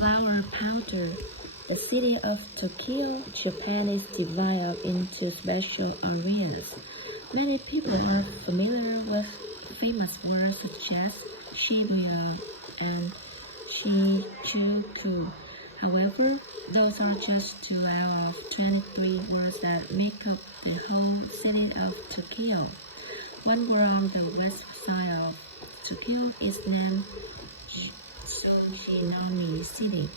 flower powder. The city of Tokyo, Japan is divided into special areas. Many people are familiar with famous words such as Shibuya and Shinjuku. However, those are just two out of 23 words that make up the whole city of Tokyo. One word on the west side of Tokyo is named Suginami City.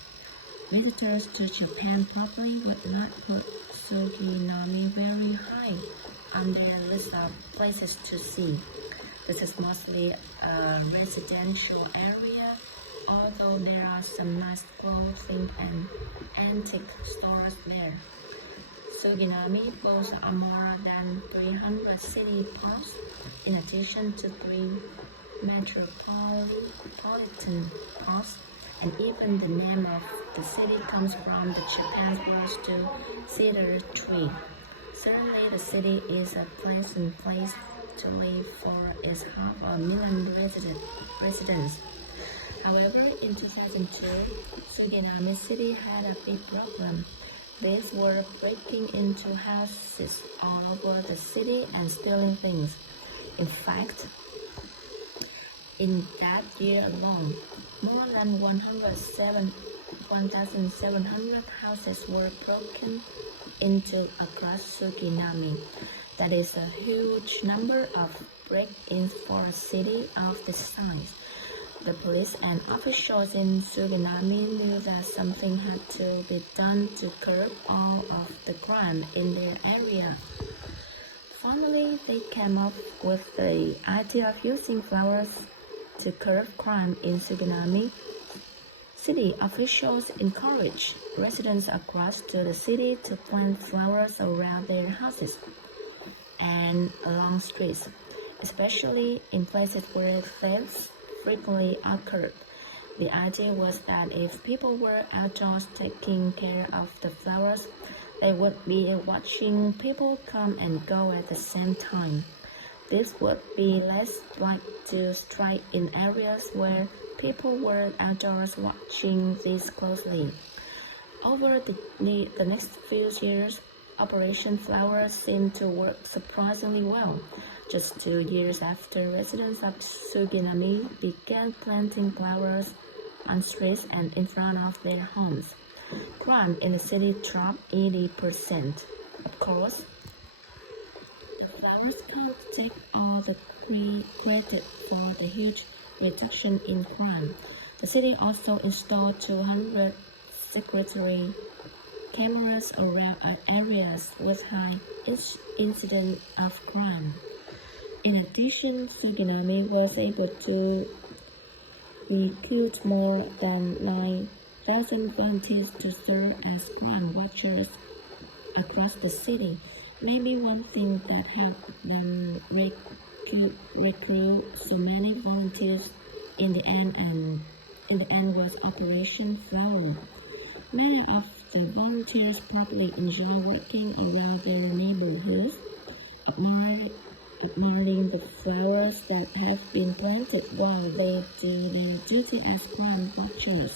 Visitors to Japan probably would not put Suginami very high on their list of places to see. This is mostly a residential area, although there are some nice clothing and antique stores there. Suginami boasts more than 300 city parks, in addition to 3 metropolitan parks, and even the name of the city comes from the Japanese words to cedar tree. Certainly, the city is a pleasant place to live for its 500,000 residents. However, in 2002, Suginami City had a big problem. Thieves were breaking into houses all over the city and stealing things. In fact, in that year alone, more than 1,700 houses were broken into across Suginami. That is a huge number of break-ins for a city of this size. The police and officials in Suginami knew that something had to be done to curb all of the crime in their area. Finally, they came up with the idea of using flowers to curb crime in Suginami. City officials encouraged residents across the city to plant flowers around their houses and along streets, especially in places where thefts frequently occurred. The idea was that if people were outdoors taking care of the flowers, they would be watching people come and go at the same time. This would be less likely to strike in areas where people were outdoors watching this closely. Over the next few years, Operation Flowers seemed to work surprisingly well. Just 2 years after residents of Suginami began planting flowers on streets and in front of their homes, crime in the city dropped 80%. Of course, the flowers can't take all the credit for the huge reduction in crime. The city also installed 200 security cameras around areas with high incidence of crime. In addition, Suginami was able to recruit more than 9,000 volunteers to serve as crime watchers across the city. Maybe one thing that helped them recruit so many volunteers in the end was Operation Flower. Many of the volunteers probably enjoy working around their neighborhoods, admiring the flowers that have been planted while they do their duty as crime watchers.